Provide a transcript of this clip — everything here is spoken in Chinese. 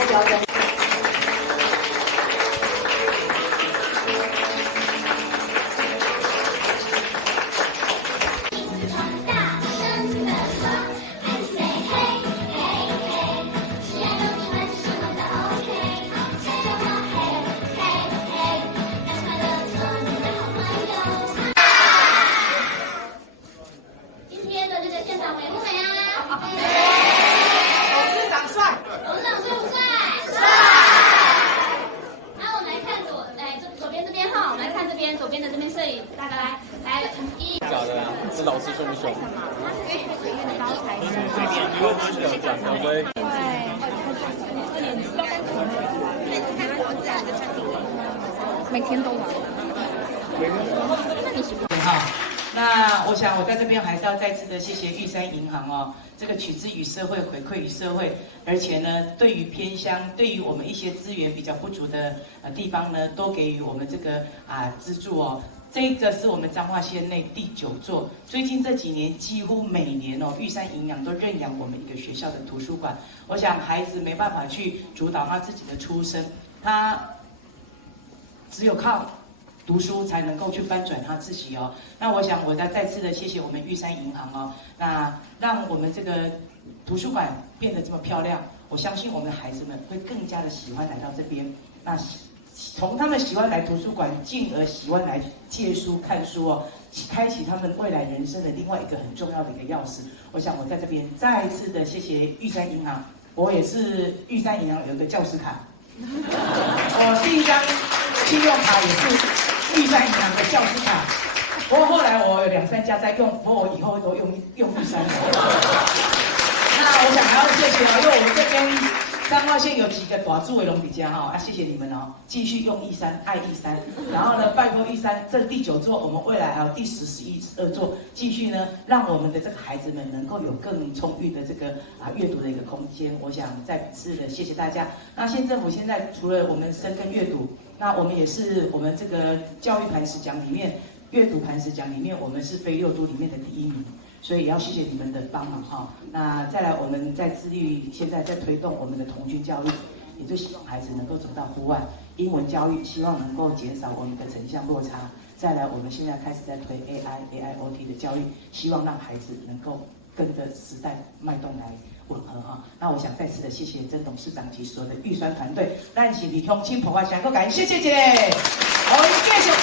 来表演。左边的这边摄影，大家来1。假的，这老师凶不凶？每天都玩。好，那我想我在这边还是要再次的谢谢玉山银行哦，这个取之于社会，回馈于社会，而且呢，对于偏乡，对于我们一些资源比较不足的地方呢，都给予我们这个资助哦。这个是我们彰化县内第9座，最近这几年几乎每年哦，玉山营养都认养我们一个学校的图书馆。我想孩子没办法去主导他自己的出生，他只有靠读书才能够去翻转他自己哦。那我想我再次的谢谢我们玉山银行哦，那让我们这个图书馆变得这么漂亮，我相信我们的孩子们会更加的喜欢来到这边。那从他们喜欢来图书馆，进而喜欢来借书看书哦，开启他们未来人生的另外一个很重要的一个钥匙。我想我在这边再一次的谢谢玉山银行，我也是玉山银行有一个教师卡，我第一张信用卡也是玉山银行的教师卡，不过后来我有2、3家在用，不过我以后都用玉山。那我想还要谢谢哦，因为我们这边彰化县有几个大主的拢比较哈，谢谢你们哦，继续用玉山，爱玉山，然后呢，拜托玉山，这第9座，我们未来还有第10、11、12座，继续呢，让我们的这个孩子们能够有更充裕的这个阅读的一个空间。我想再次的谢谢大家。那县政府现在除了我们深耕阅读，那我们也是我们这个教育磐石奖里面，阅读磐石奖里面，我们是非6都里面的第1名。所以也要谢谢你们的帮忙哈。那再来，我们在致力现在在推动我们的童军教育，也就希望孩子能够走到户外。英文教育希望能够减少我们的城乡落差。再来，我们现在开始在推 AIoT 的教育，希望让孩子能够跟着时代脉动来吻合哈。那我想再次的谢谢曾董事长及所有的预算团队，咱是离乡亲朋友，想够感谢谢谢，我们继续。